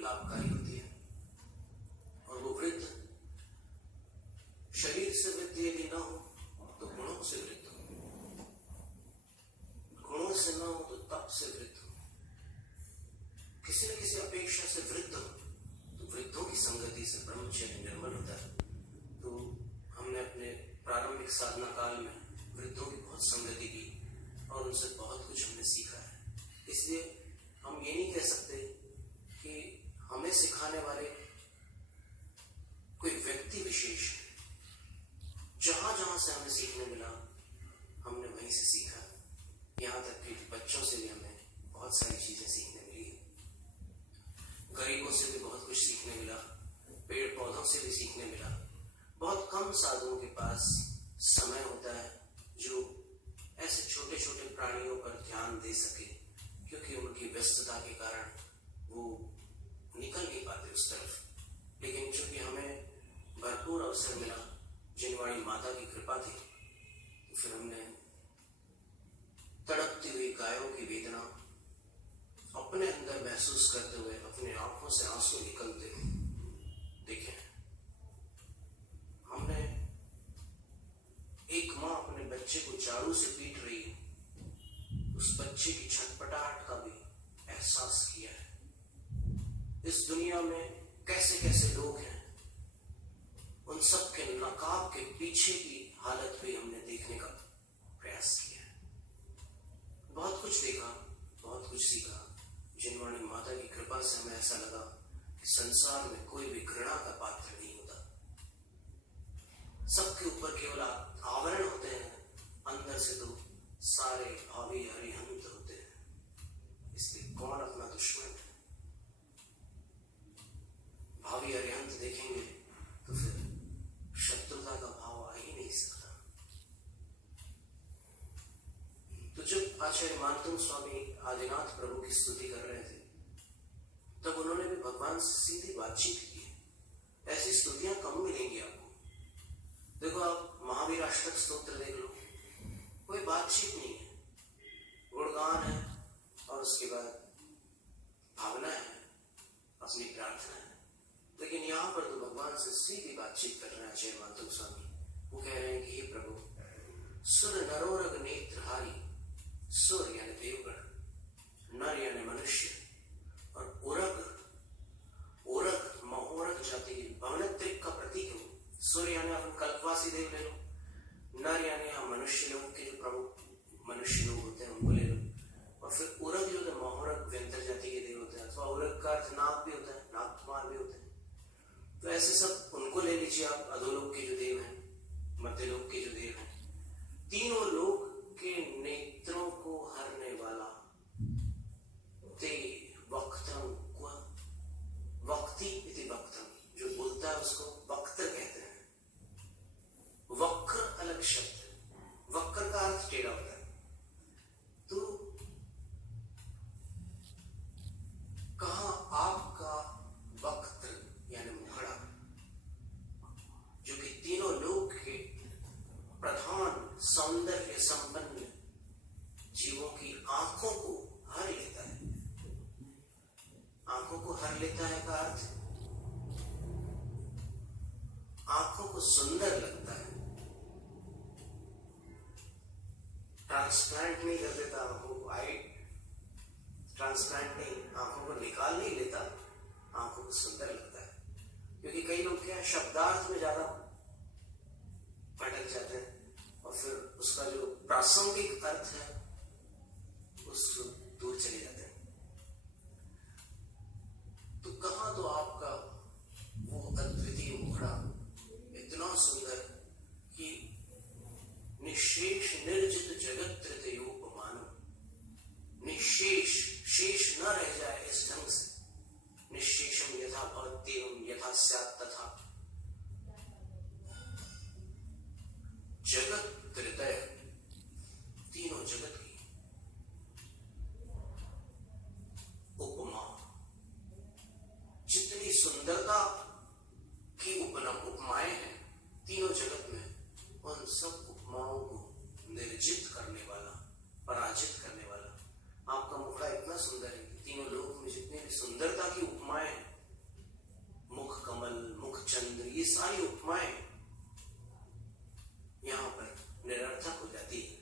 लाभकारी होती है। और वो वृद्ध शरीर से वृद्ध यदि न हो तो गुणों से वृद्ध हो, गुणों से न हो तो तप से वृद्ध हो, किसी न किसी अपेक्षा से वृद्ध हो। तो वृद्धों की संगति से ब्रह्मचर्य निर्मल होता है। तो हमने अपने प्रारंभिक साधना काल में वृद्धों की बहुत संगति की और उनसे बहुत कुछ हमने सीखा है। इसलिए हम ये नहीं कह सकते कि हमें सिखाने वाले कोई व्यक्ति विशेष है। जहां जहां से हमें सीखने मिला हमने वहीं से सीखा। यहाँ तक कि बच्चों से भी हमें बहुत सारी चीजें सीखने मिली है, गरीबों से भी बहुत कुछ सीखने मिला, पेड़ पौधों से भी सीखने मिला। बहुत कम साधुओं के पास समय होता है जो ऐसे छोटे छोटे प्राणियों पर ध्यान दे सके, क्योंकि उनकी व्यस्तता के कारण वो निकल नहीं पाते उस तरफ। लेकिन चूंकि हमें भरपूर अवसर मिला, जिनवाणी माता की कृपा थी, तो फिर हमने तड़पती हुई गायों की वेदना अपने अंदर महसूस करते हुए अपने आंखों से आंसू निकलते हुए देखे। हमने एक माँ अपने बच्चे को झाड़ू से पीट रही है, उस बच्चे की छटपटाहट का भी एहसास किया है। इस दुनिया में कैसे कैसे लोग हैं, उन सब के नकाब के पीछे की हालत भी हमने देखने का प्रयास किया है। बहुत कुछ देखा, बहुत कुछ सीखा। जिनवाणी माता की कृपा से हमें ऐसा लगा कि संसार में कोई भी घृणा का पात्र नहीं होता। सबके ऊपर केवल आवरण होते हैं, अंदर से तो सारे भावी अरिहंत होते हैं। इसलिए कौन अपना दुश्मन है? भावी अरिहंत देखेंगे तो फिर शत्रुता का भाव आ ही नहीं सकता। तो जब आचार्य मानतुंग स्वामी आदिनाथ प्रभु की स्तुति कर रहे थे, तब उन्होंने भी भगवान से सीधी बातचीत की है। ऐसी स्तुतियां कम मिलेंगी आपको। देखो, आप महावीर अष्टक स्तोत्र देख लो, कोई बातचीत नहीं है, गुणगान है और उसके बाद भावना है, अपनी प्रार्थना है। लेकिन यहाँ पर तो भगवान से सीधी बातचीत कर रहे हैं आचार्य मानतुंग स्वामी। वो कह रहे हैं कि हे प्रभु, सुर नरोरग नेत्रहारी, सुर यानी देवगण, नर यानी मनुष्य, और उरग महोरग जाति की भवनत्रिक का प्रतीक है। सुर यानी अपन कल्पवासी देव ले लो, नर यानी हम मनुष्य लोग के जो प्रमुख मनुष्य लोग होते हैं उनको ले लो, और फिर उरग जो महोरग व्यंतर जाति के देव होते हैं, अथवा उरग का अर्थ नाग भी होता है, नाग कुमार भी होते हैं। तो ऐसे सब उनको ले लीजिए आप, अधोलोक के जो देव हैं, मध्यलोक के जो देव हैं। तीनों लोक के नेत्रों को हरने वाला ते वक्त्रम क्व वक्ति इति वक्त्रम, जो बोलता है उसको वक्त्र कहते हैं। वक्र अलग शब्द, वक्र का अर्थ टेढ़ा होता है। तो कहां आपका वक्त्र यानी मुखड़ा, जो कि तीनों लोक के प्रधान सौंदर्य संपन्न जीवों की आंखों को हर लेता है। आंखों को हर लेता है का अर्थ आंखों को सुंदर लगता है। ट्रांसप्लांट नहीं कर देता आंखों को, आई ट्रांसप्लांट नहीं, आंखों को निकाल नहीं लेता, आंखों को सुंदर लगता है। क्योंकि कई लोग क्या शब्दार्थ में ज्यादा भटक जाते हैं और फिर उसका जो प्रासंगिक अर्थ है उसको दूर चले जाते हैं। तो कहां तो आपका वो अद्वितीय मुखड़ा इतना सुंदर कि निशेष निर्जित जगत तृतयोपमानम, निशेष शेष न रह जाए इस ढंग से, निशेषम यथा भवत्येवं यथा स्यात् तथा। जगत त्रितय, तीनों जगत की उपमा, जितनी सुंदरता की उपमाएं हैं तीनों जगत में, उन सब उपमाओं को निर्जित करने वाला, पराजित करने वाला आपका मुखड़ा इतना सुंदर है कि तीनों लोक में जितनी भी सुंदरता की उपमाएं हैं ये सारी उपमाएं यहां पर निरर्थक हो जाती है,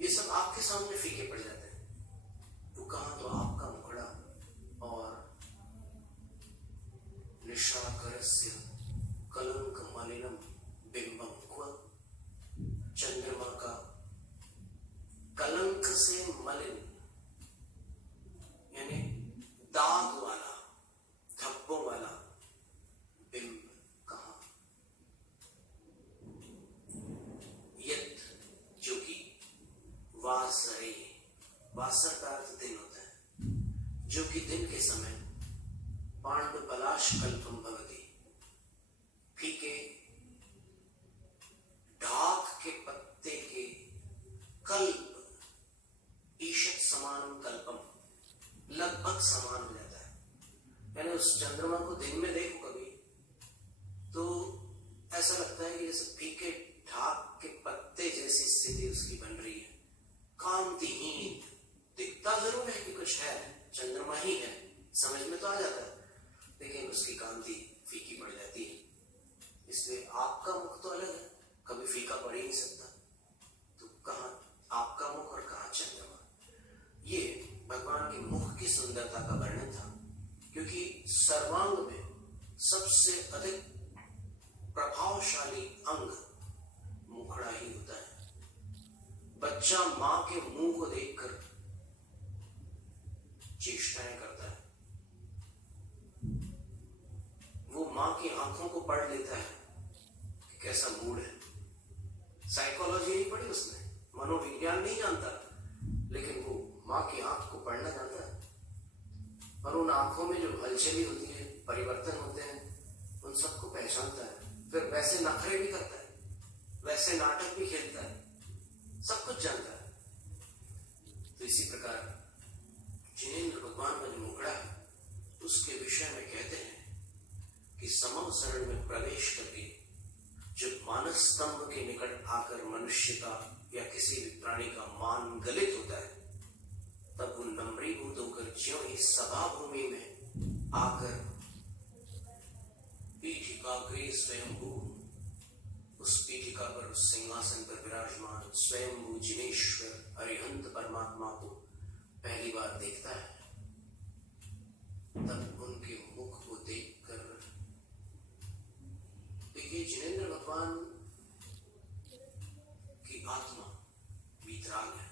ये सब आपके सामने फीके पड़ जाते हैं। तो कहां तो आपका मुखड़ा और निशाकरस्य कलंक मलिनम बिंबम क्व, चंद्रमा का कलंक से मलिन यानी दाग वाला, धब्बों वाला बिंब कहां? यत, जो कि वासरे, वासर का अर्थ दिन होता है, जो कि दिन के समय पांडु पलाश कल्पम भवति, फीके ढाक के पत्ते के कल्प, ईशत समान कल्पम, लगभग समान हो जाता है। यानी उस चंद्रमा को दिन में देखो कभी तो ऐसा लगता है कि जैसे फीके ढाक के पत्ते जैसी स्थिति उसकी बन रही है, कांतिहीन। दिखता जरूर है कि कुछ है, चंद्रमा ही है, समझ में तो आ जाता है, लेकिन उसकी कांति फीकी पड़ जाती है। इसलिए आपका मुख तो अलग है, कभी फीका पड़ ही नहीं सकता। तो कहां आपका मुख और कहां चंद्रमा? ये भगवान के मुख की सुंदरता का वर्णन था, क्योंकि सर्वांग में सबसे अधिक प्रभावशाली अंग मुखड़ा ही होता है। बच्चा मां के मुंह को देखकर चेष्टाएं करता है, वो मां की आंखों को पढ़ लेता है कि कैसा मूड है। साइकोलॉजी नहीं पढ़ी उसने, मनोविज्ञान नहीं जानता, लेकिन वो मां की आंख को पढ़ना जानता है, और उन आंखों में जो हलचली होती है, परिवर्तन होते हैं, उन सबको पहचानता है। फिर वैसे नखरे भी करता है, वैसे नाटक भी खेलता है, सब कुछ जानता है। तो इसी प्रकार जिनेंद्र भगवान का जो मुखड़ा है, उसके विषय में कहते हैं कि समम शरण में प्रवेश करके जब मानस स्तंभ के निकट आकर मनुष्य का या किसी भी प्राणी का मान गलित होता है, तब वो नम्रीभूत होकर ज्यों ही सभा भूमि में आकर पीठिका गृह स्वयंभू, उस पीठिका पर, उस सिंहासन पर विराजमान स्वयंभू जिनेश्वर अरिहंत परमात्मा को पहली बार देखता है, तब उनके मुख को देखकर, देखिए जिनेंद्र भगवान की आत्मा वीतराग है,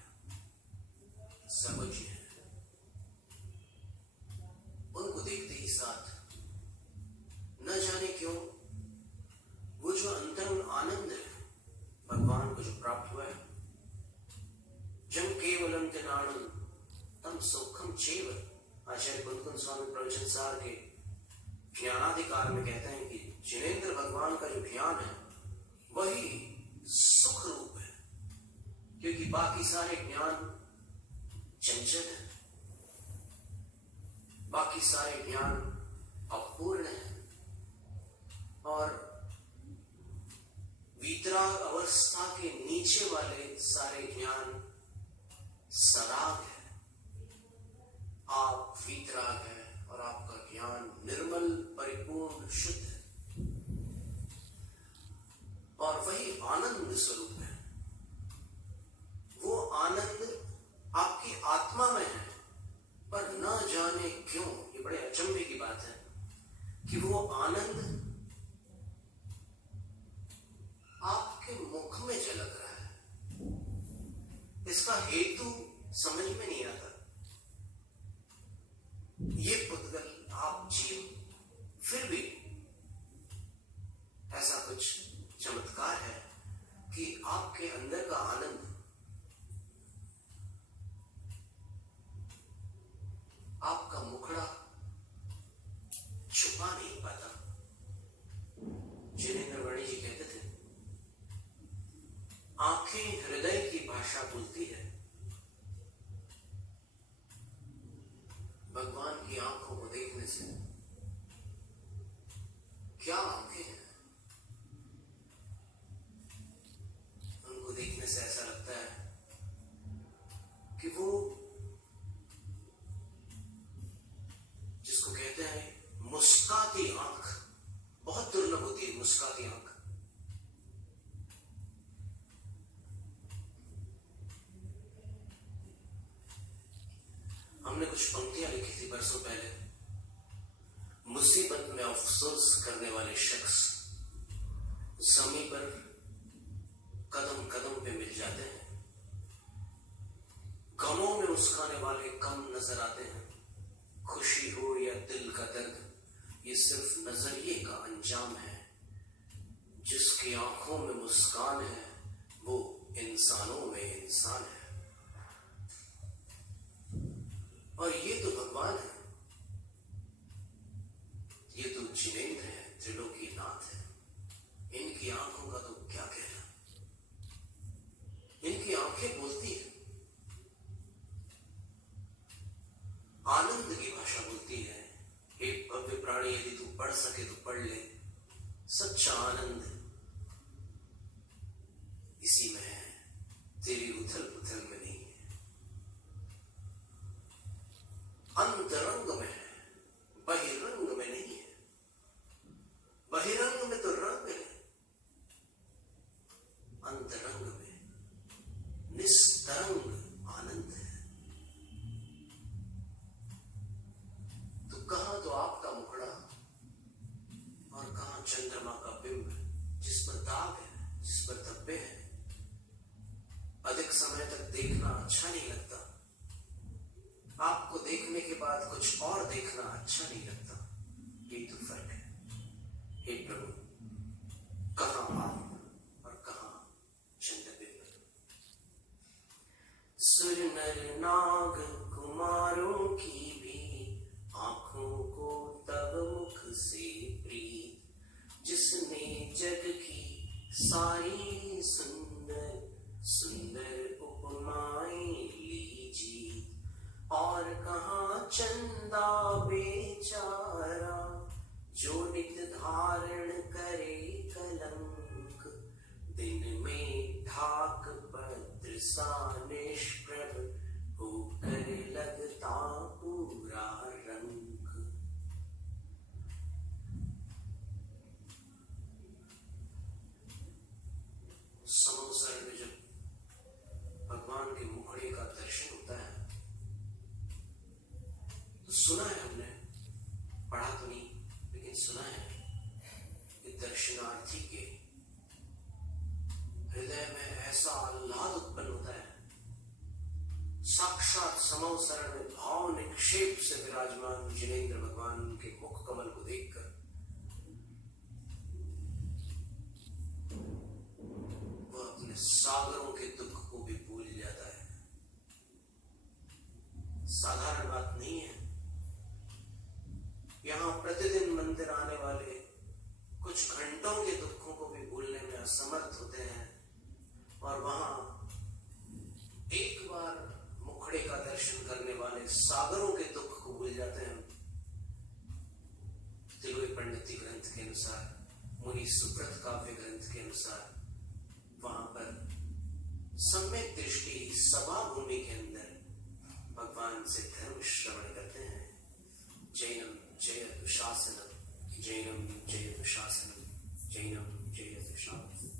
सर्वज्ञ है। उनको देखते ही साथ न जाने क्यों वो जो अंतरंग आनंद है भगवान को जो प्राप्त हुआ है, जम केवलम जनानम तम सुखम चेव, आचार्य कुंदकुंद स्वामी प्रवचन सार के ज्ञानाधिकार में कहते हैं कि जिनेंद्र भगवान का जो ज्ञान है वही सुख रूप है, क्योंकि बाकी सारे ज्ञान चंचल है, बाकी सारे ज्ञान अपूर्ण है, और वीतराग अवस्था के नीचे वाले सारे ज्ञान सराग है। आप वीतराग है और आपका ज्ञान निर्मल, परिपूर्ण, शुद्ध है, और वही आनंद स्वरूप है। वो आनंद आपकी आत्मा में है, पर न जाने क्यों, ये बड़े अचंभे की बात है कि वो आनंद आपके मुख में झलक रहा है। इसका हेतु समझ में नहीं आता। ये पुद्गल आप जीव, फिर भी ऐसा कुछ चमत्कार है कि आपके अंदर का आनंद आपका मुखड़ा छुपा नहीं पाता। जिनेंद्र वाणी जी कहते थे, आंखें हृदय की भाषा बोलती है। भगवान की आंखों को देखने से क्या आंखें हैं, उनको देखने से ऐसा लगता है कि वो जिसको कहते हैं मुस्काती आंख बहुत दुर्लभ हमने कुछ पंक्तियां लिखी थी बरसों पहले। मुसीबत में अफसोस करने वाले शख्स जमीन पर कदम कदम पे मिल जाते हैं, गमों में मुस्काने वाले कम नजर आते हैं। खुशी हो या दिल का दर्द, ये सिर्फ नजरिए का अंजाम है। जिसकी आंखों में मुस्कान है वो इंसानों में इंसान है। और ये तो भगवान है, ये तो जिनेंद्र है, त्रिलोकीनाथ है। इनकी आंखों का तो क्या कहना, इनकी आंखें बोलती है, आनंद की भाषा बोलती है। एक भव्य प्राणी, यदि तू पढ़ सके तो पढ़ ले। सच्चा आनंद इसी में है, तेरी उथल पुथल में नहीं है। अंतरंग में है, बहिरंग में नहीं है। बहिरंग में तो रंग है, अंतरंग में निस्तरंग आनंद है। तो कहां तो आपका मुखड़ा और कहां चंद्रमा का बिंब, जिस पर दाग है, जिस पर धब्बे हैं। अधिक समय तक देखना अच्छा नहीं लगता, आपको देखने के बाद कुछ और देखना अच्छा नहीं लगता। यही तो फर्क है। हे प्रभु, कहां आप और कहां चंद्रबिंब। सुर नर नाग कुमारों की भी आंखों को तब मुख से प्रीत, जिसने जग की सारी सुंदर सुंदर उपमाएं लीजी। और कहां चंदा बेचारा, जो नित धारण करे कलंक, दिन में ढाक पत्र सा निष्प्रभ होकर लगता पूरा रंग। समोसर में जब भगवान के मुखड़े का दर्शन होता है तो सुना है हमने, पढ़ा तो नहीं लेकिन सुना है कि दर्शनार्थी के हृदय में ऐसा आह्लाद उत्पन्न होता है, साक्षात समोसरण में भाव निक्षेप से विराजमान जिनेंद्र भगवान के मुख कमल को देखकर वह अपने सागरों के दुख को भी भूल जाता है। साधारण बात नहीं है। यहां प्रतिदिन मंदिर आने वाले कुछ घंटों के दुखों को भी भूलने में असमर्थ होते हैं, और वहां एक बार मुखड़े का दर्शन करने वाले सागरों के दुख को भूल जाते हैं। तिरुवे पंडिती ग्रंथ के अनुसार, मुनि सुब्रत काव्य ग्रंथ के अनुसार, वहां पर सम्यक दृष्टि सभा भूमि के अंदर भगवान से धर्म श्रवण करते हैं। जैनम जयतु शासनम, जैनम जयतु शासनम, जैनम जयतु शासनम।